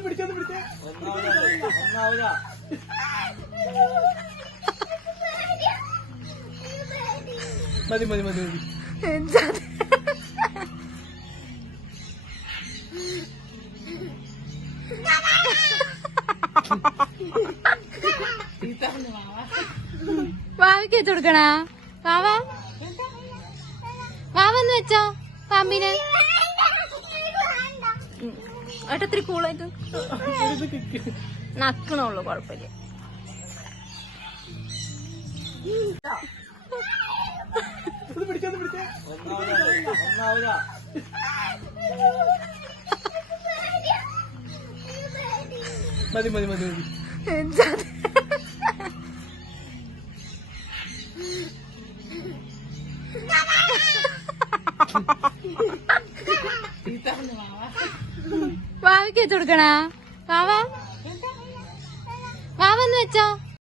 ഒന്ന് പിടിച്ചൊന്ന് പിടിച്ചേ മതി മതി മതി മതി. വാവയ്ക്ക് വെച്ചു വാവ. വാവ വെച്ചോ. പാമ്പിനെ. ഏട്ടത്തിരി കൂളായിട്ട്? നക്കണുള്ളൂ കുഴപ്പമില്ല. മതി മതി മതി മതി. വാവയ്ക്ക് വെച്ചു കൊടുക്കണ? വാവ? വാവന്ന് വെച്ചോ.